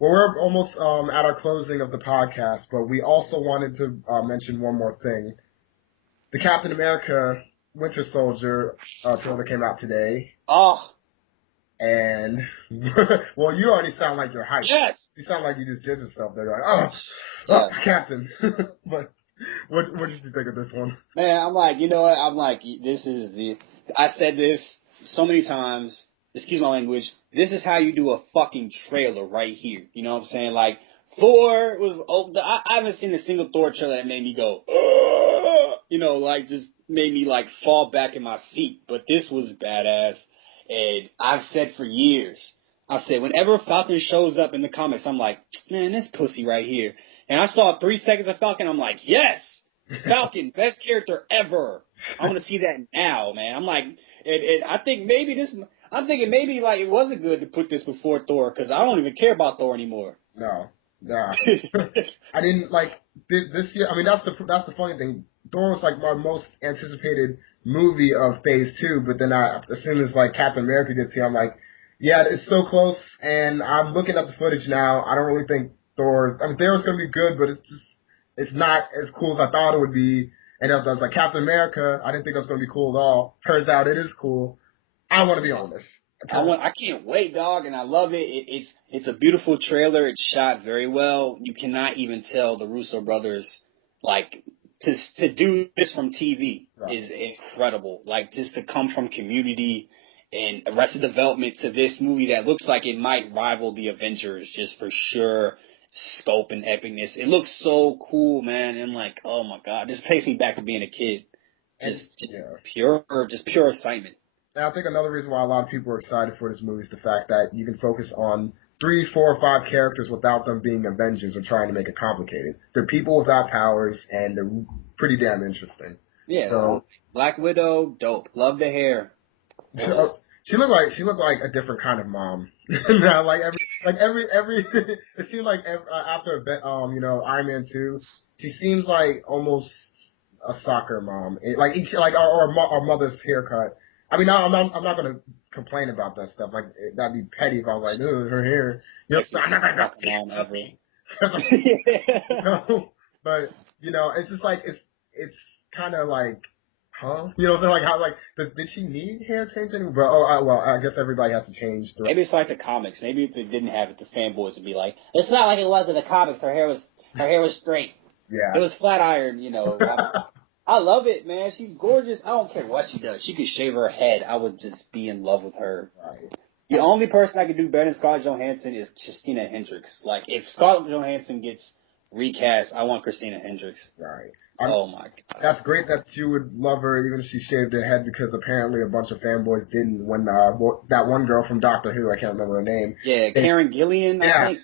Well, we're almost at our closing of the podcast, but we also wanted to mention one more thing. The Captain America Winter Soldier trailer came out today, Oh, and well, you already sound like you're hyped. yes. You sound like you just judged yourself. They're like, Yeah. Captain. But what did you think of this one? Man, I'm like, you know what? I'm like, I said this so many times. Excuse my language. This is how you do a fucking trailer right here. You know what I'm saying? Like, Thor was, I haven't seen a single Thor trailer that made me go, you know, like just made me like fall back in my seat. But this was badass. And I've said for years, I said whenever Falcon shows up in the comics, I'm like, man, this pussy right here. And I saw 3 seconds of Falcon, I'm like, yes, Falcon, best character ever. I want to see that now, man. I'm like, I'm thinking maybe like it wasn't good to put this before Thor because I don't even care about Thor anymore. No, nah. I didn't like this year. I mean, that's the funny thing. Thor was like my most anticipated movie of Phase 2, but then as soon as like Captain America gets here, I'm like, yeah, it's so close. And I'm looking at the footage now. I don't really think Thor's gonna be good, but it's not as cool as I thought it would be. And I was like, Captain America, I didn't think it was gonna be cool at all. Turns out it is cool. I want to be honest. I can't wait, dog, and I love it. It's a beautiful trailer. It's shot very well. You cannot even tell the Russo brothers like to do this from TV is incredible. Like just to come from Community and Arrested Development to this movie that looks like it might rival the Avengers just for sure scope and epicness. It looks so cool, man. And like, oh my god, this takes me back to being a kid. Just pure excitement. And I think another reason why a lot of people are excited for this movie is the fact that you can focus on 3, 4, or 5 characters without them being Avengers or trying to make it complicated. They're people without powers, and they're pretty damn interesting. Yeah. So, Black Widow, dope. Love the hair. She looked like a different kind of mom. Now, every it seemed like after Iron Man 2, she seems like almost a soccer mom. Our mother's haircut. I mean, I'm not gonna complain about that stuff. Like that'd be petty if I was like, "Ooh, her hair." You know, but it's just like it's kind of like, huh? You know, so like how did she need hair change anymore? But I guess everybody has to change. Maybe it's like the comics. Maybe if they didn't have it, the fanboys would be like, "It's not like it was in the comics. Her hair was straight. Yeah, it was flat iron." You know. I love it, man. She's gorgeous. I don't care what she does. She could shave her head. I would just be in love with her. Right. The only person I could do better than Scarlett Johansson is Christina Hendricks. Like, if Scarlett Johansson gets recast, I want Christina Hendricks. Right. Oh, my God. That's great that you would love her even if she shaved her head because apparently a bunch of fanboys didn't when that one girl from Doctor Who, I can't remember her name. Yeah, Karen Gillian, I think.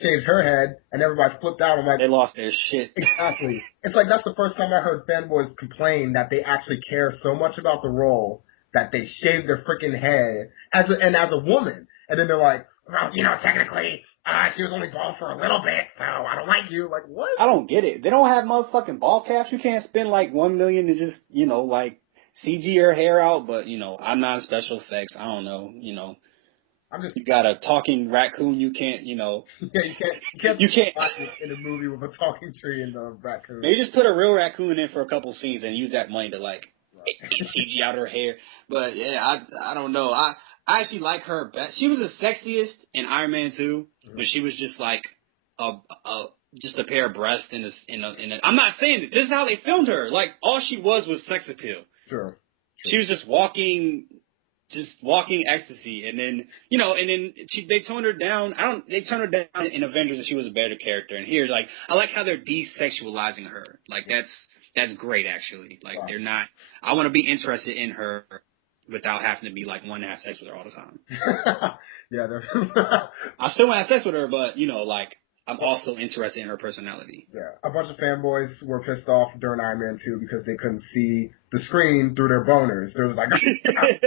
Shaved her head, and everybody flipped out. I'm like, they lost their shit. Exactly. It's like that's the first time I heard fanboys complain that they actually care so much about the role that they shaved their freaking head as a woman. And then they're like, well, technically, she was only bald for a little bit, so I don't like you. Like, what? I don't get it. They don't have motherfucking ball caps. You can't spend like $1 million to just, like CG her hair out. But, I'm not in special effects. I don't know, you got a talking raccoon. You can't, Yeah, you can't watch it in a movie with a talking tree and a raccoon. Maybe just put a real raccoon in for a couple scenes and use that money to CG out her hair. But yeah, I don't know. I actually like her best. She was the sexiest in Iron Man 2, but she was just like just a pair of breasts in a. I'm not saying that this is how they filmed her. Like all she was sex appeal. Sure. She was just walking ecstasy, and then they toned her down. They toned her down in Avengers, and she was a better character. And here's like I like how they're desexualizing her. Like that's great actually. Like they're not. I want to be interested in her without having to be like want to have sex with her all the time. Yeah, I still want to have sex with her, but I'm also interested in her personality. Yeah, a bunch of fanboys were pissed off during Iron Man 2 because they couldn't see the screen through their boners. There was like.